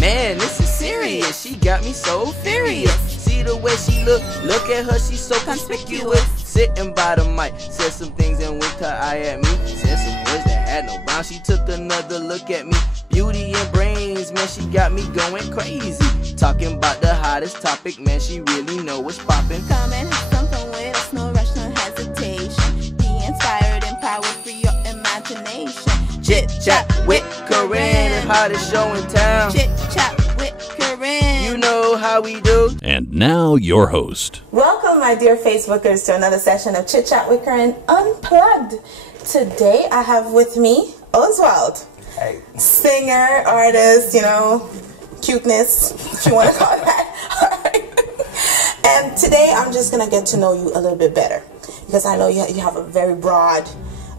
Man, this is serious. She got me so furious. See the way she look at her, she's so conspicuous. Sitting by the mic, said some things and winked her eye at me. Said some words that had no bounds, she took another look at me. Beauty and brains, man, she got me going crazy. Talking about the hottest topic, man, she really know what's poppin'. Come and have something with us, no rush, no hesitation. Be inspired, empowered, free your imagination. Chit Chat with Corhinn, hottest show in town. Chit Chat with Corhinn. You know how we do. And now your host. Welcome, my dear Facebookers, to another session of Chit Chat with Corhinn Unplugged. Today I have with me Oswald. Hey. Singer, artist, you know, cuteness, if you want to call it that. Alright. And today I'm just going to get to know you a little bit better, because I know you have a very broad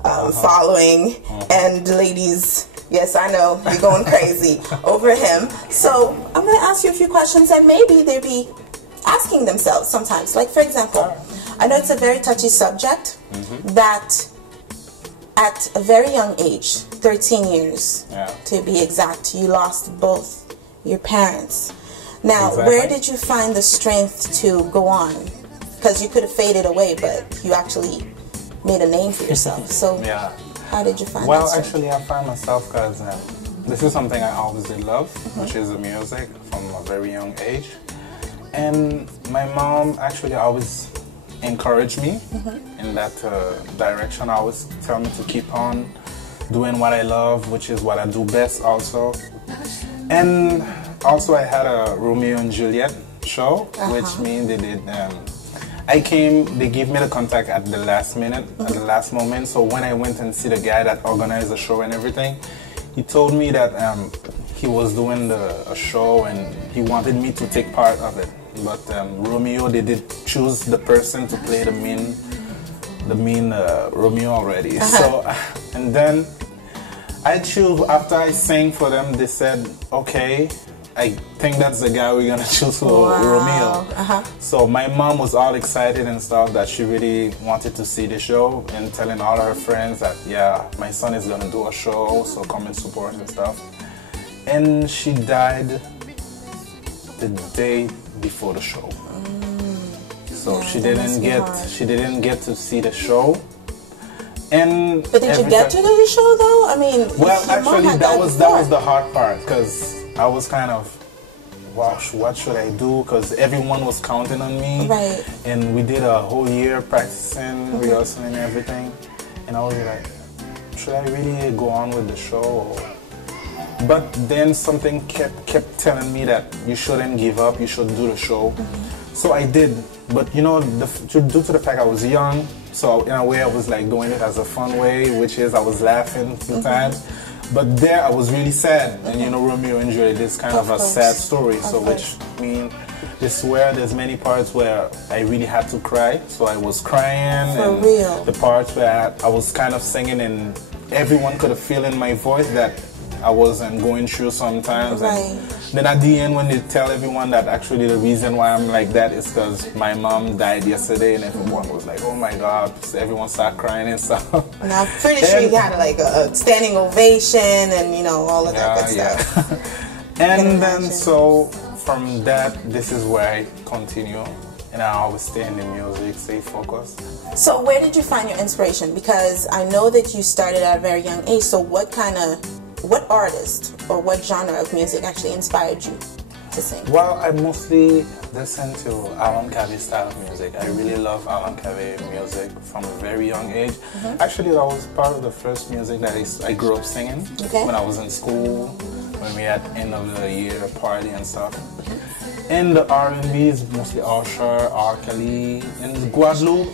following, and ladies, yes, I know, you're going crazy over him. So I'm going to ask you a few questions, and maybe they'll be asking themselves sometimes. Like, for example, I know it's a very touchy subject, that at a very young age, 13 years to be exact, you lost both your parents. Now, where did you find the strength to go on? Because you could have faded away, but you actually made a name for yourself. So how did you find that? Well, actually, I found myself because this is something I always did love, which is the music from a very young age. And my mom actually always encouraged me in that direction. Always tell me to keep on doing what I love, which is what I do best also. And also I had a Romeo and Juliet show, which means they did they gave me the contact at the last minute, at the last moment. So when I went and see the guy that organized the show and everything, he told me that he was doing a show and he wanted me to take part of it. But Romeo, they did choose the person to play the main Romeo already. So, and then I choose, after I sang for them, they said, okay, I think that's the guy we're gonna choose for Romeo. So my mom was all excited and stuff that she really wanted to see the show, and telling all her friends that, yeah, my son is gonna do a show, so come and support and stuff. And she died the day before the show. So she didn't get to see the show. And but did you get to the show though? I mean, well, actually that was the hard part, because I was kind of, wow, what should I do? Because everyone was counting on me, and we did a whole year practicing, rehearsing and everything, and I was like, should I really go on with the show? But then something kept telling me that you shouldn't give up, you should do the show. So I did, but you know, due to the fact I was young, so in a way I was like doing it as a fun way, which is I was laughing a few times. But there I was really sad, and you know, Romeo and Juliet is kind of a sad story, so which means this where there's many parts where I really had to cry, so I was crying, and the parts where I was kind of singing and everyone could have feel in my voice that I wasn't going through sometimes. And then at the end, when they tell everyone that actually the reason why I'm like that is because my mom died yesterday, and everyone was like, oh my God, so everyone started crying and stuff. And I'm pretty sure you had like a standing ovation and you know, all of that good stuff. And then so from that, this is where I continue, and I always stay in the music, stay focused. So where did you find your inspiration? Because I know that you started at a very young age, so what artist or what genre of music actually inspired you to sing? Well, I mostly listen to Alan Cave style of music. I really love Alan Cave music from a very young age. Actually, that was part of the first music that I grew up singing when I was in school, when we had end of the year party and stuff. And the R&B is mostly Usher, R. Kelly, and Guadeloupe.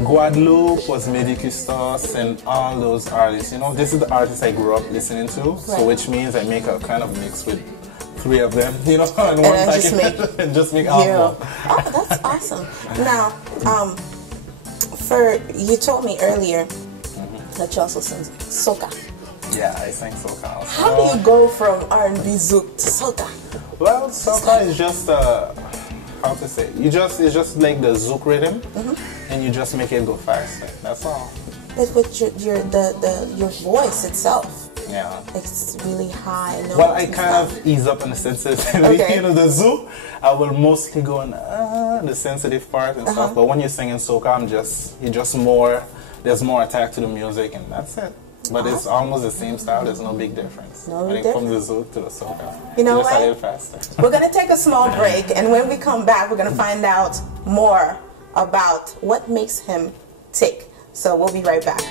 Guadeloupe was Medicustos and all those artists. You know, this is the artists I grew up listening to, so which means I make a kind of mix with three of them, you know, in one package, and just make album. Oh, that's awesome. Now, you told me earlier that you also sing soca. Yeah, I sing soca also. How do you go from R&B zouk to soca? Well, soca is just how to say? It's just like the zouk rhythm, and you just make it go faster. That's all. But with your voice itself, Yeah. It's really high. Well, I kind of ease up on the sensitivity. Okay. You know, the zoo, I will mostly go on the sensitive part and stuff. But when you're singing soca, there's more attack to the music, and that's it. But it's almost the same style. There's no big difference. No I think difference. from the zoo to the soca. You know just what? a little faster. We're going to take a small break, and when we come back, we're going to find out more about what makes him tick. So we'll be right back.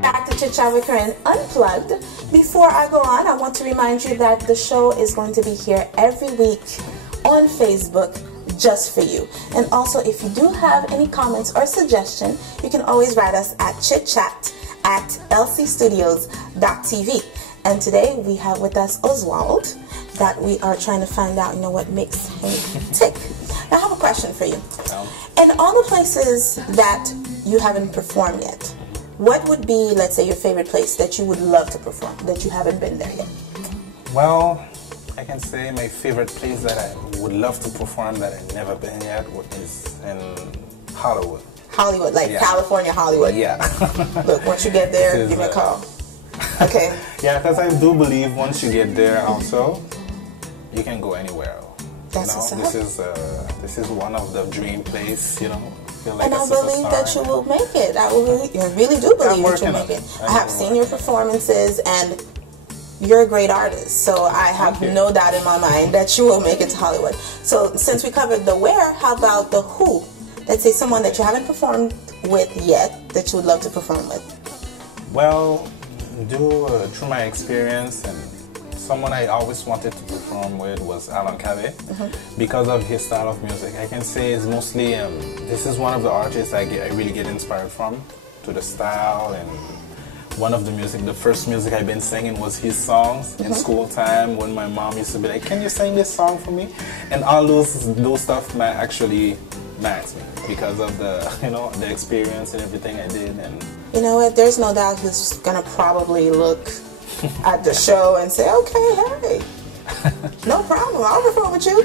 Back to Chit Chat with Corhinn Unplugged. Before I go on, I want to remind you that the show is going to be here every week on Facebook just for you. And also, if you do have any comments or suggestion, you can always write us at chitchat@lcstudios.tv. And today we have with us Oswald, that we are trying to find out, what makes him tick. Now, I have a question for you. In all the places that you haven't performed yet, what would be, let's say, your favorite place that you would love to perform, that you haven't been there yet? Well, I can say my favorite place that I would love to perform that I've never been yet is in Hollywood. Hollywood, like California, Hollywood. Yeah. Look, once you get there, give me a call. Okay. Yeah, because I do believe once you get there also, you can go anywhere. That's what's up. This is one of the dream place, Feel like And I believe that you will make it. I really do believe that you'll make it. I have seen your performances, and you're a great artist. So I have no doubt in my mind that you will make it to Hollywood. So since we covered the where, how about the who? Let's say someone that you haven't performed with yet that you would love to perform with. Well, through my experience, and someone I always wanted to perform with was Alan Cabe, because of his style of music. I can say it's mostly, this is one of the artists I really get inspired from, to the style, and one of the first music I've been singing was his songs in school time, when my mom used to be like, can you sing this song for me? And all those stuff actually matched me because of the experience and everything I did. And you know what, there's no doubt he's gonna probably look at the show and say, okay, hey, no problem, I'll perform with you.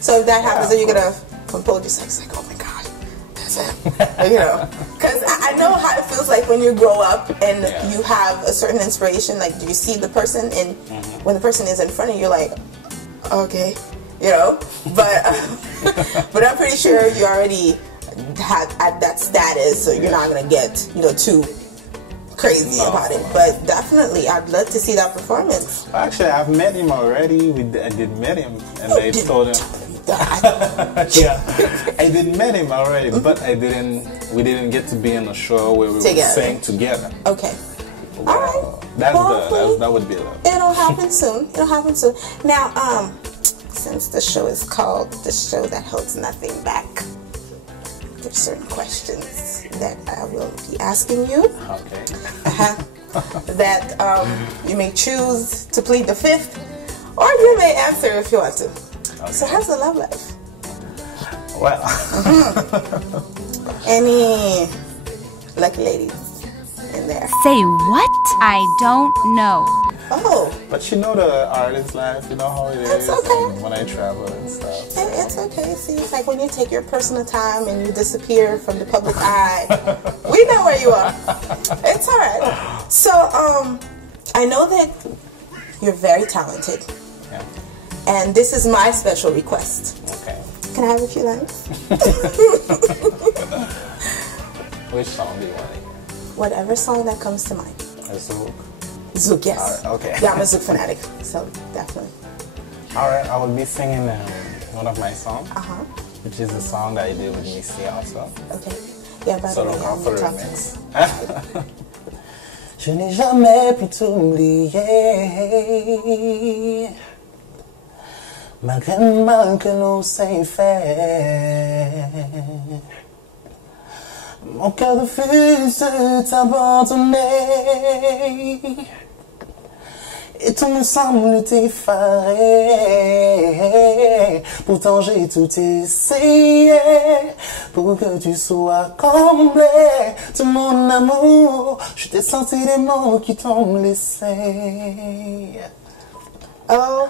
So if that happens, then you're gonna compose yourself. It's like, oh my God, that's it. Because I know how it feels like when you grow up and you have a certain inspiration. Like, do you see the person, and when the person is in front of you, you're like, okay, But I'm pretty sure you already had at that status, so you're not gonna get too crazy about it. But definitely, I'd love to see that performance. Actually, I've met him already. I did meet him, and I told him. I did meet him already, but we didn't get to be in a show where we would sing together. Okay. Well, all right. That would be love. It'll happen soon. Now, since the show is called The Show That Holds Nothing Back, there's certain questions that I will be asking you. Okay. That you may choose to plead the fifth, or you may answer if you want to. Okay. So how's the love life? Well. Any lucky ladies in there? Say what? I don't know. Oh. But the artist life, you know how it is. It's okay. When I travel and stuff. So. It's okay. See, it's like when you take your personal time and you disappear from the public eye. We know where you are. It's all right. So, I know that you're very talented. Yeah. And this is my special request. Okay. Can I have a few lines? Which song do you want to hear? Whatever song that comes to mind. A Zouk? Zouk, yes. Okay. Yeah, I'm a Zouk fanatic, so definitely. All right, I will be singing one of my songs, which is a song that I did with Missy also. Okay. Yeah, by the way, I'm for talking. remix. Je n'ai jamais pu t'oublier, malgré le mal que l'on s'est fait. Mon cœur refuse de t'abandonner. Et tout me semble t'effarer. Pourtant j'ai tout essayé pour que tu sois comblé. Tout mon amour, je t'ai senti les mots qui t'ont blessé. Oh,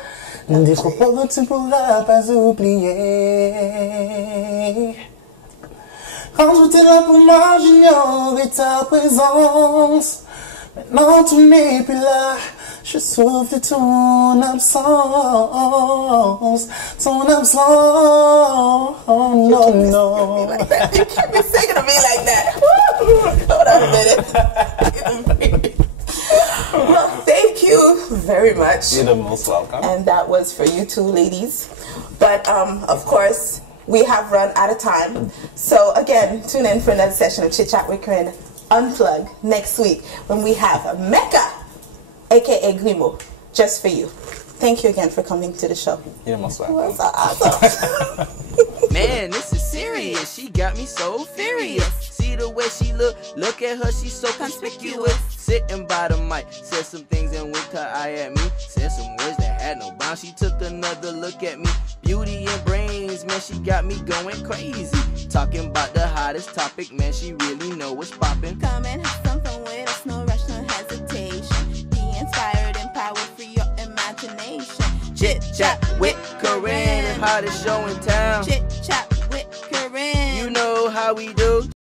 Des propos que tu pourras pas oublier. Quand j'étais là pour moi, j'ignorais ta présence. Maintenant tu n'es plus là, je souffre de ton absence. Ton absence, oh non, non. like that. You can't be singing to me like that. Hold on a minute. Well, thank you very much. You're the most welcome. And that was for you two ladies. But of course, we have run out of time. So again, tune in for another session of Chit Chat with Corhinn Unplugged next week when we have Mecca, aka Grimo, just for you. Thank you again for coming to the show. You're most welcome. Well, so awesome. Man, this is serious. She got me so furious. See the way she look at her, she's so conspicuous. Sitting by the mic, said some things and winked her eye at me. Said some words that had no bounds. She took another look at me. Beauty and brains, man, she got me going crazy. Talking about the hottest topic, man, she really know what's poppin'. Come and have some fun with us, no rush, no hesitation. Be inspired, empowered, free your imagination. Chit Chat with Corhinn, hottest show in town. Chit Chat with Corhinn. You know how we do.